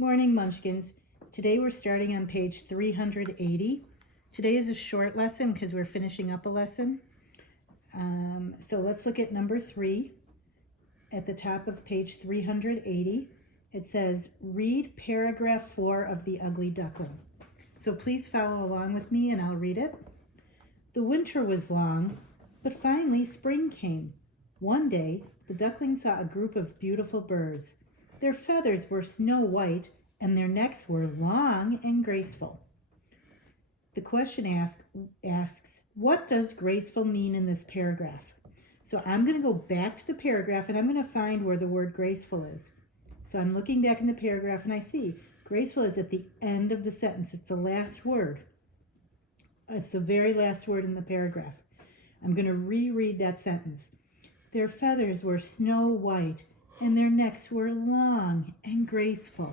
Morning, Munchkins. Today we're starting on page 380. Today is a short lesson because we're finishing up a lesson. So let's look at number 3 at the top of page 380. It says, read paragraph 4 of The Ugly Duckling. So please follow along with me and I'll read it. The winter was long, but finally spring came. One day, the duckling saw a group of beautiful birds. Their feathers were snow white, and their necks were long and graceful. The question asks, what does graceful mean in this paragraph? So I'm going to go back to the paragraph, and I'm going to find where the word graceful is. So I'm looking back in the paragraph, and I see graceful is at the end of the sentence. It's the last word. It's the very last word in the paragraph. I'm going to reread that sentence. Their feathers were snow white, and their necks were long and graceful.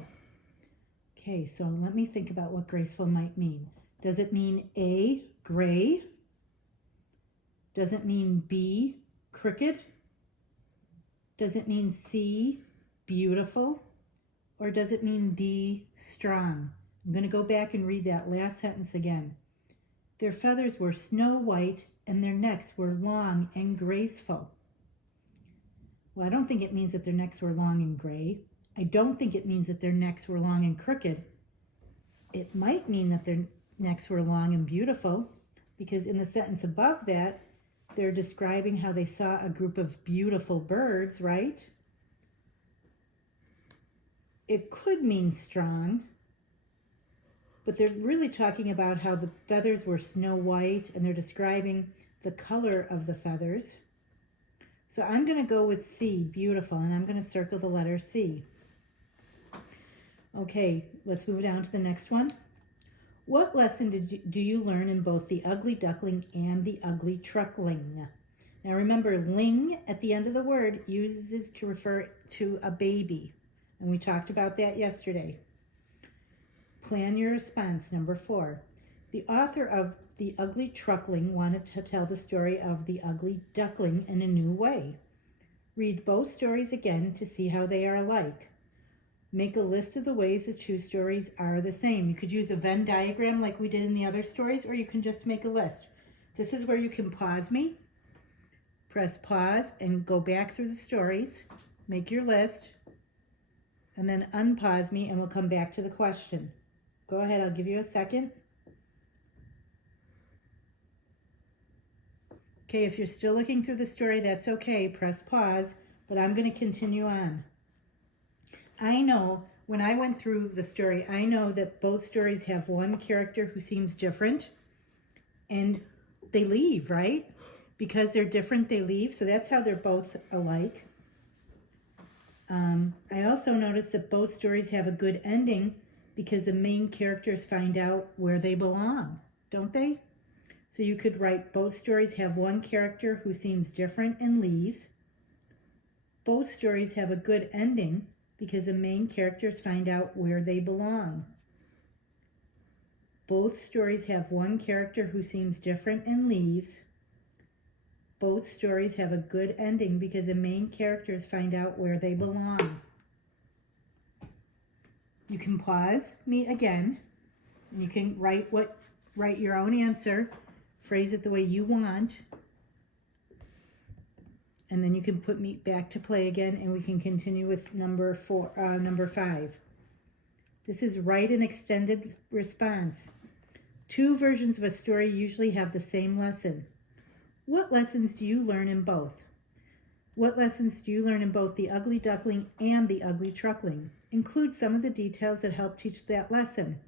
Okay, so let me think about what graceful might mean. Does it mean A, gray? Does it mean B, crooked? Does it mean C, beautiful? Or does it mean D, strong? I'm going to go back and read that last sentence again. Their feathers were snow white, and their necks were long and graceful. Well, I don't think it means that their necks were long and gray. I don't think it means that their necks were long and crooked. It might mean that their necks were long and beautiful, because in the sentence above that, they're describing how they saw a group of beautiful birds, right? It could mean strong, but they're really talking about how the feathers were snow white, and they're describing the color of the feathers. So I'm going to go with C, beautiful, and I'm going to circle the letter C. Okay, let's move down to the next one. What lesson do you learn in both The Ugly Duckling and The Ugly Truckling? Now remember, ling at the end of the word uses to refer to a baby, and we talked about that yesterday. Plan your response, number 4. The author of The Ugly Truckling wanted to tell the story of The Ugly Duckling in a new way. Read both stories again to see how they are alike. Make a list of the ways the two stories are the same. You could use a Venn diagram like we did in the other stories, or you can just make a list. This is where you can pause me, press pause, and go back through the stories, make your list, and then unpause me, and we'll come back to the question. Go ahead, I'll give you a second. Okay, if you're still looking through the story, that's okay. Press pause, but I'm going to continue on. I know, when I went through the story, I know that both stories have one character who seems different, and they leave, right? Because they're different, they leave, so that's how they're both alike. I also noticed that both stories have a good ending because the main characters find out where they belong, don't they? So you could write, both stories have one character who seems different and leaves. Both stories have a good ending because the main characters find out where they belong. Both stories have one character who seems different and leaves. Both stories have a good ending because the main characters find out where they belong. You can pause me again, and you can write your own answer. Phrase it the way you want, and then you can put me back to play again, and we can continue with number 5. This is write an extended response. 2 versions of a story usually have the same lesson. What lessons do you learn in both? What lessons do you learn in both The Ugly Duckling and The Ugly Truckling? Include some of the details that help teach that lesson.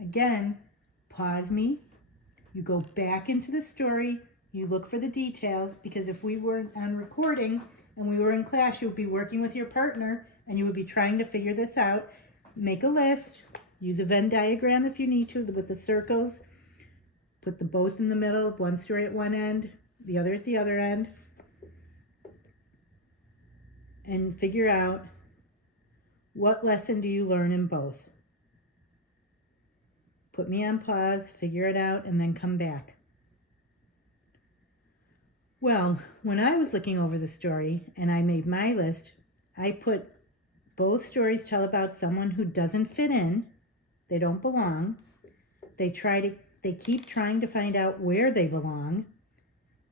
Again, pause me. You go back into the story, you look for the details, because if we were on recording and we were in class, you would be working with your partner and you would be trying to figure this out. Make a list, use a Venn diagram if you need to with the circles, put them both in the middle, one story at one end, the other at the other end, and figure out what lesson do you learn in both. Put me on pause, figure it out, and then come back. Well, when I was looking over the story and I made my list, I put Both stories tell about someone who doesn't fit in. They don't belong. They keep trying to find out where they belong.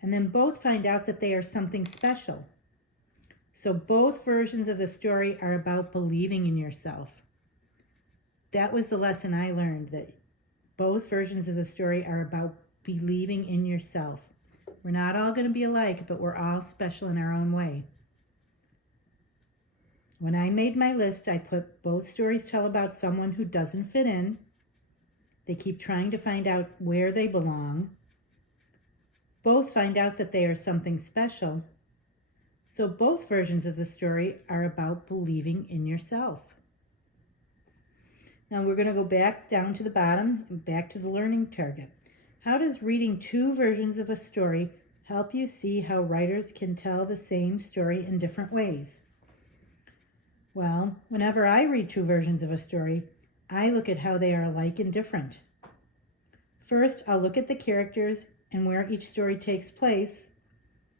And then both find out that they are something special. So both versions of the story are about believing in yourself. That was the lesson I learned, that both versions of the story are about believing in yourself. We're not all going to be alike, but we're all special in our own way. When I made my list, I put both stories tell about someone who doesn't fit in. They keep trying to find out where they belong. Both find out that they are something special. So both versions of the story are about believing in yourself. Now we're going to go back down to the bottom and back to the learning target. How does reading two versions of a story help you see how writers can tell the same story in different ways? Well, whenever I read two versions of a story, I look at how they are alike and different. First, I'll look at the characters and where each story takes place.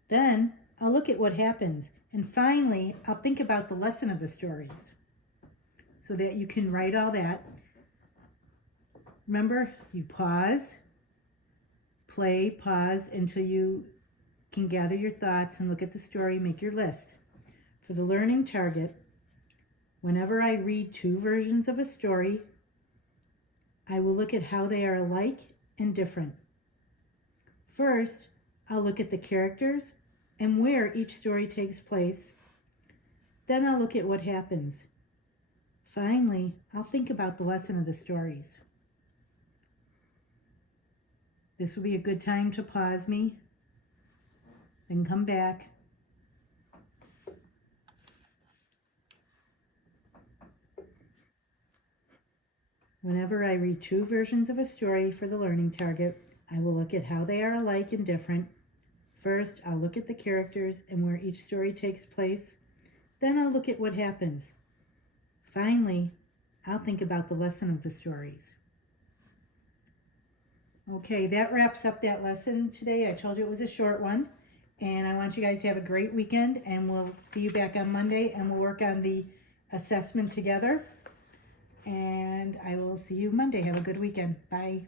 Then, I'll look at what happens. And finally, I'll think about the lesson of the stories so that you can write all that. Remember, you pause, play, pause until you can gather your thoughts and look at the story, make your list. For the learning target, whenever I read two versions of a story, I will look at how they are alike and different. First, I'll look at the characters and where each story takes place. Then I'll look at what happens. Finally, I'll think about the lesson of the stories. This will be a good time to pause me, then come back. Whenever I read two versions of a story for the learning target, I will look at how they are alike and different. First, I'll look at the characters and where each story takes place. Then I'll look at what happens. Finally, I'll think about the lesson of the stories. Okay, that wraps up that lesson today. I told you it was a short one, and I want you guys to have a great weekend, and we'll see you back on Monday, and we'll work on the assessment together. And I will see you Monday. Have a good weekend. Bye.